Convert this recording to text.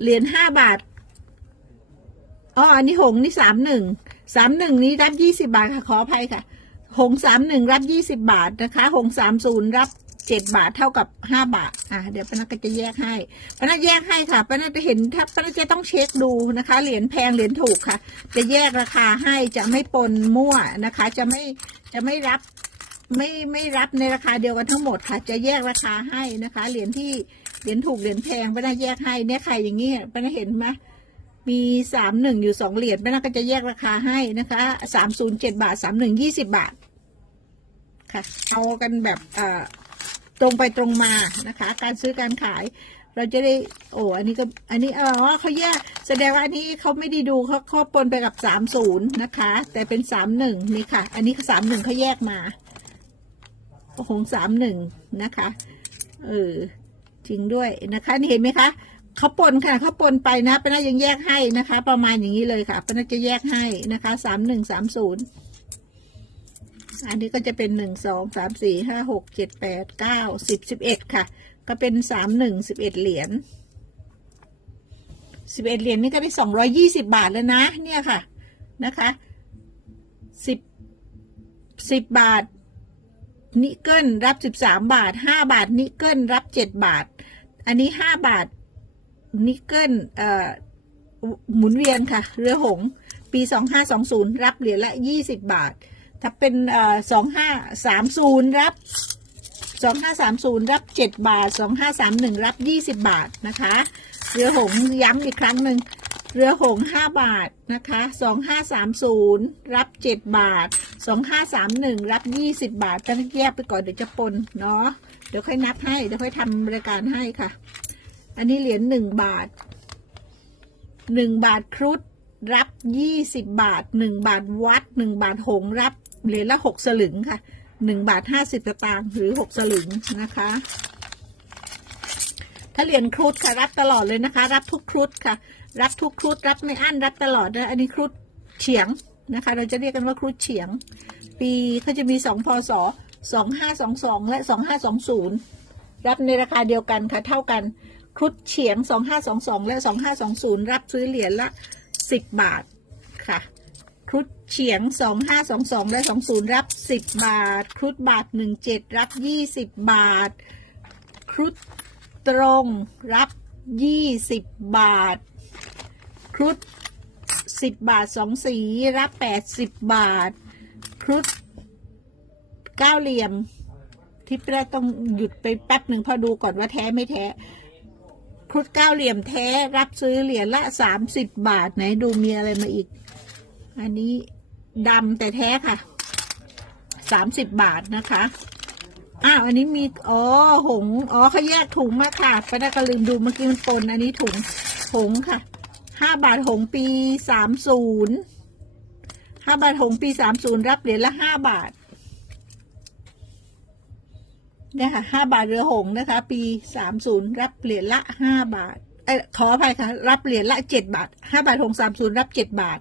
เหรียญห้าบาทอ๋ออันนี้หงนี่สามหนึ่งสามหนึ่งนี้รับยี่สิบาทค่ะขออภัยค่ะ หงสามหนึ่งรับยี่สิบาทนะคะ หงสามศูนย์รับเจ็ดบาทเท่ากับห้าบาท อะเดี๋ยวป้านัทก็จะแยกให้ป้านัทแยกให้ค่ะป้านัทจะเห็นถ้าป้านัทจะต้องเช็คดูนะคะ เหรียญแพงเหรียญถูกค่ะ จะแยกราคาให้จะไม่ปนมั่วนะคะ จะไม่จะไม่รับไม่ไม่รับในราคาเดียวกันทั้งหมดค่ะ จะแยกราคาให้นะคะ เหรียญที่ เหรียญถูกเหรียญแพงป้านัทแยกให้เนี่ยใครอย่างนี้ป้านัทเห็นไหมมีสามหนึ่งอยู่สองเหรียญแม่นาก็จะแยกราคาให้นะคะสามศูนย์เจ็ดบาทสามหนึ่งยี่สิบาท ค่ะเอากันแบบอ่าตรงไปตรงมานะคะ การซื้อการขายเราจะได้โอ้อันนี้ก็อันนี้อ๋อเขาแยกแสดงว่าอันนี้เขาไม่ได้ดูเขาเขาปนไปกับสามศูนย์นะคะ แต่เป็นสามหนึ่งนี่ค่ะ อันนี้สามหนึ่งเขาแยกมาหงสามหนึ่งนะคะเออ จริงด้วยนะคะนี่เห็นไหมคะเขาปนค่ะเขาปนไปนะป้าน่ายังแยกให้นะคะ ประมาณอย่างนี้เลยค่ะป้าน่าจะแยกให้นะคะสามหนึ่งสามศูนย์อันนี้ก็จะเป็นหนึ่งสองสามสี่ห้าหกเจ็ดแปดเก้าสิบสิบเอ็ดค่ะ ก็เป็นสามหนึ่งสิบเอ็ดเหรียญสิบเอ็ดเหรียญนี่ก็ได้สองร้อยี่สิบาทแล้วนะ เนี่ยค่ะนะคะสิบสิบบาท นิกเกิลรับสิบสามบาทห้าบาท นิกเกิลรับเจ็ดบาท อันนี้ห้าบาท นิกเกิลเอ่อหมุนเวียนค่ะ เรือหง ปีสองห้าสองศูนย์รับเหรียญละยี่สิบบาท ถ้าเป็นเอ่อสองห้าสามศูนย์รับสองห้าสามศูนย์รับเจ็ดบาทสองห้าสามหนึ่งรับยี่สิบบาทนะคะ เรือหงย้ำอีกครั้งหนึ่งเรือหงห้าบาทนะคะสองห้าสามศูนย์รับเจ็ดบาทสองห้าสามหนึ่งรับยี่สิบบาทต้องแยกไปก่อนเดี๋ยวจะปนเนาะ เดี๋ยวค่อยนับให้ เดี๋ยวค่อยทำรายการให้ค่ะ อันนี้เหรียญหนึ่งบาทหนึ่งบาทครุฑรับยี่สิบบาทหนึ่งบาทวัดหนึ่งบาทหงรับเหรียญละหกสลึงค่ะหนึ่งบาทห้าสิบตางค์หรือหกสลึงนะคะ ถ้าเหรียญครุฑค่ะรับตลอดเลยนะคะ รับทุกครุฑค่ะ รับทุกครุฑรับไม่อั้นรับตลอดนะอันนี้ครุฑเฉียงนะคะ เราจะเรียกกันว่าครุฑเฉียง ปีเขาจะมีสองพศ สองห้าสองสองและสองห้าสองศูนย์รับในราคาเดียวกันค่ะ เท่ากัน ครุฑเฉียงสองห้าสองสองและสองห้าสองศูนย์รับซื้อเหรียญละสิบาทค่ะครุฑเฉียงสองห้าสองสองและสองศูนย์รับสิบาท ครุฑบาทหนึ่งเจ็ดรับยี่สิบาท ครุฑตรงรับยี่สิบาท ครุฑสิบาทสองสี รับแปดสิบาท ครุฑ ก้าเหลี่ยมที่เราต้องหยุดไปแป๊บหนึ่งพอดูก่อนว่าแท้ไม่แท้ครุฑเก้าเหลี่ยมแท้รับซื้อเหรียญละสามสิบบาทไหนดูมีอะไรมาอีก อันนี้ดำแต่แท้ค่ะสามสิบบาทนะคะอ้าวอันนี้มีอ๋อหงอ๋อเขาแยกถุงมาค่ะป้าดาก็ลืมดูเมื่อกี้มันปนอันนี้ถุงหงค่ะห้าบาทหงปีสามศูนย์ห้าบาทหงปีสามศูนย์รับเหรียญละห้าบาท เนี่ยค่ะห้าบาทเรือหงนะคะ ปีสามศูนย์รับเหรียญละห้าบาทเอ้ขออภัยค่ะ รับเหรียญละเจ็ดบาทห้าบาทหงสามศูนย์รับเจ็ดบาท